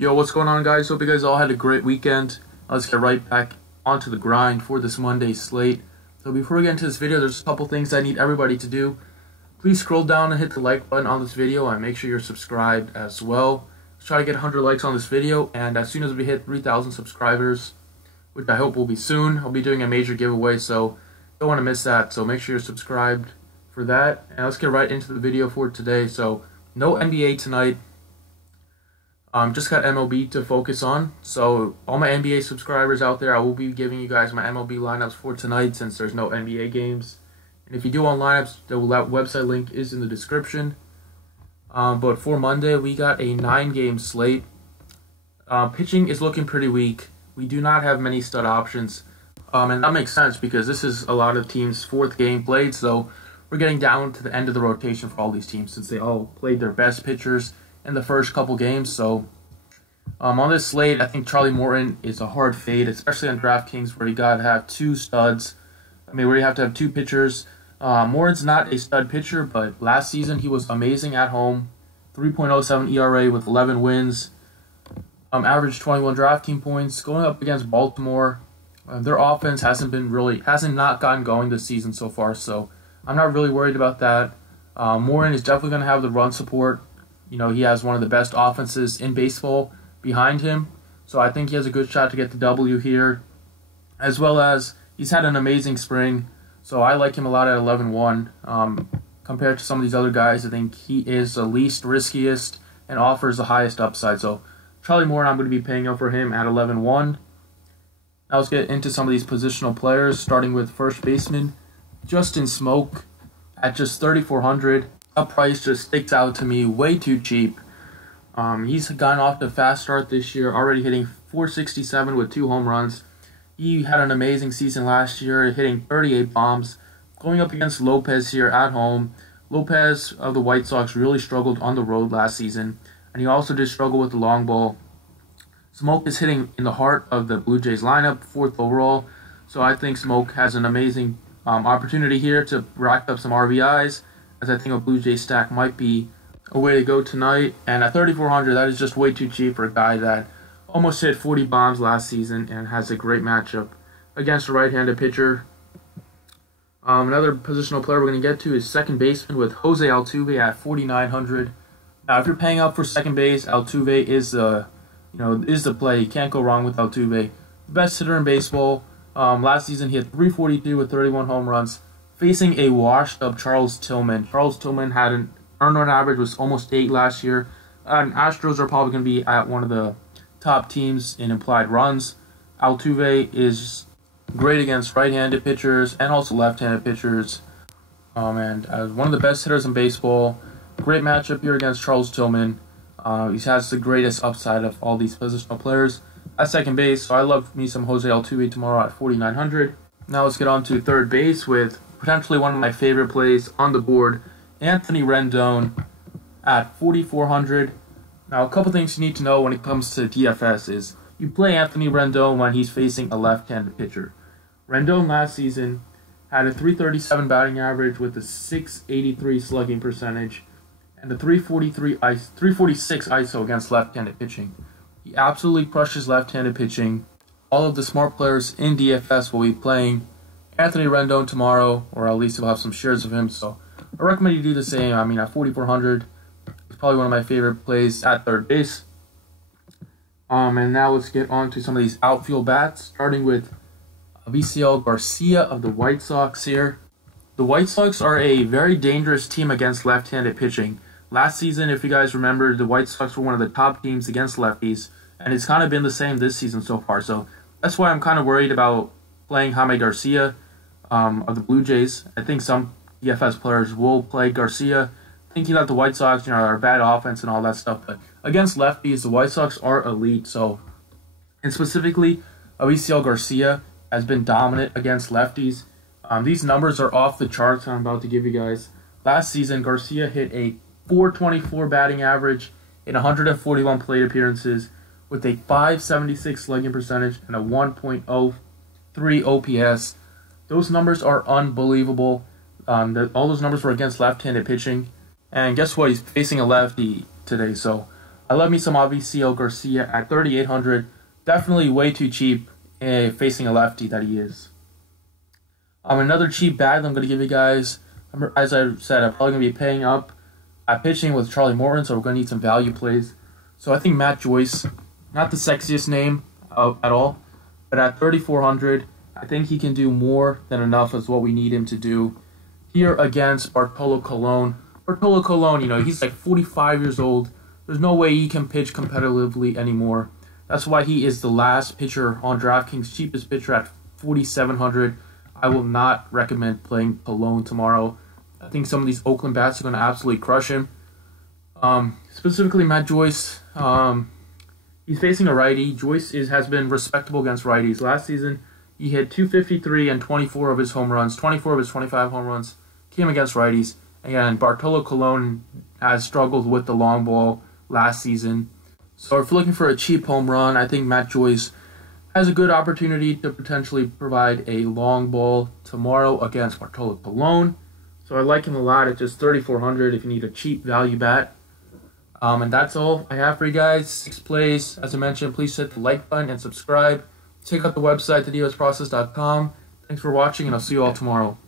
Yo, what's going on, guys? Hope you guys all had a great weekend. Let's get right back onto the grind for this Monday slate. So before we get into this video, there's a couple things I need everybody to do. Please scroll down and hit the like button on this video and make sure you're subscribed as well. Let's try to get 100 likes on this video, and as soon as we hit 3,000 subscribers, which I hope will be soon, I'll be doing a major giveaway, so don't want to miss that. So make sure you're subscribed for that. And let's get right into the video for today. So no NBA tonight. Just got MLB to focus on. So all my NBA subscribers out there, I will be giving you guys my MLB lineups for tonight since there's no NBA games. And if you do want lineups, the website link is in the description. But for Monday, we got a 9-game slate. Pitching is looking pretty weak. We do not have many stud options. And that makes sense because this is a lot of teams' 4th game played. So we're getting down to the end of the rotation for all these teams since they all played their best pitchers in the first couple games. So on this slate, I think Charlie Morton is a hard fade, especially on DraftKings where you gotta have 2 studs. Where you have to have 2 pitchers. Morton's not a stud pitcher, but last season he was amazing at home. 3.07 ERA with 11 wins. Averaged 21 DraftKings points. Going up against Baltimore, their offense hasn't not gotten going this season so far. So I'm not really worried about that. Morton is definitely going to have the run support. You know, he has one of the best offenses in baseball behind him. So I think he has a good shot to get the W here. As well as he's had an amazing spring. So I like him a lot at 11-1. Compared to some of these other guys, I think he is the least riskiest and offers the highest upside. So Charlie Morton, I'm going to be paying up for him at 11-1. Now let's get into some of these positional players, starting with first baseman Justin Smoak at just 3,400. That price just sticks out to me way too cheap. He's gotten off to a fast start this year, already hitting .467 with 2 home runs. He had an amazing season last year, hitting 38 bombs. Going up against Lopez here at home. Lopez of the White Sox really struggled on the road last season, and he also did struggle with the long ball. Smoak is hitting in the heart of the Blue Jays lineup, 4th overall. So I think Smoak has an amazing opportunity here to rack up some RBIs, as I think a Blue Jay stack might be a way to go tonight. And at 3,400, that is just way too cheap for a guy that almost hit 40 bombs last season and has a great matchup against a right-handed pitcher. Another positional player we're going to get to is second baseman with Jose Altuve at 4,900. Now, if you're paying up for second base, Altuve is the play. You can't go wrong with Altuve. The best hitter in baseball. Last season, he had 342 with 31 home runs, facing a washed-up Charles Tillman. Charles Tillman had an earned run average was almost 8 last year. And Astros are probably going to be at one of the top teams in implied runs. Altuve is great against right-handed pitchers and also left-handed pitchers. And as one of the best hitters in baseball, great matchup here against Charles Tillman. He has the greatest upside of all these positional players at second base. So I love me some Jose Altuve tomorrow at 4,900. Now let's get on to third base with potentially one of my favorite plays on the board, Anthony Rendon at 4,400. Now, a couple things you need to know when it comes to DFS is you play Anthony Rendon when he's facing a left-handed pitcher. Rendon last season had a 337 batting average with a 683 slugging percentage and a 346 ISO against left-handed pitching. He absolutely crushes left-handed pitching. All of the smart players in DFS will be playing Anthony Rendon tomorrow, or at least you'll have some shares of him. So I recommend you do the same. At 4,400, it's probably one of my favorite plays at third base. And now let's get on to some of these outfield bats, starting with Hamid Garcia of the White Sox here. The White Sox are a very dangerous team against left-handed pitching. Last season, if you guys remember, the White Sox were one of the top teams against lefties, and it's kind of been the same this season so far. So that's why I'm kind of worried about playing Hamid Garcia of the Blue Jays. I think some DFS players will play Garcia, thinking that the White Sox are a bad offense and all that stuff. But against lefties, the White Sox are elite. And specifically, Hamid Garcia has been dominant against lefties. These numbers are off the charts I'm about to give you guys. Last season, Garcia hit a .424 batting average in 141 plate appearances with a .576 slugging percentage and a 1.03 OPS. Those numbers are unbelievable. All those numbers were against left-handed pitching. And guess what? He's facing a lefty today. So I love me some Hamid Garcia at 3,800. Definitely way too cheap facing a lefty that he is. Another cheap bag I'm going to give you guys. As I said, I'm probably going to be paying up at pitching with Charlie Morton, so we're going to need some value plays. So I think Matt Joyce, not the sexiest name at all, but at 3,400, I think he can do more than enough as what we need him to do here against Bartolo Colon. Bartolo Colon, he's like 45 years old. There's no way he can pitch competitively anymore. That's why he is the last pitcher on DraftKings, cheapest pitcher at 4,700. I will not recommend playing Colon tomorrow. I think some of these Oakland bats are going to absolutely crush him. Specifically, Matt Joyce. He's facing a righty. Joyce has been respectable against righties. Last season, he hit 253 and 24 of his home runs. 24 of his 25 home runs came against righties. Again, Bartolo Colon has struggled with the long ball last season. So if you're looking for a cheap home run, I think Matt Joyce has a good opportunity to potentially provide a long ball tomorrow against Bartolo Colon. So I like him a lot at just 3,400 if you need a cheap value bat. And that's all I have for you guys. 6 plays. As I mentioned, please hit the like button and subscribe. Check out the website, thedfsprocess.com. Thanks for watching, and I'll see you all tomorrow.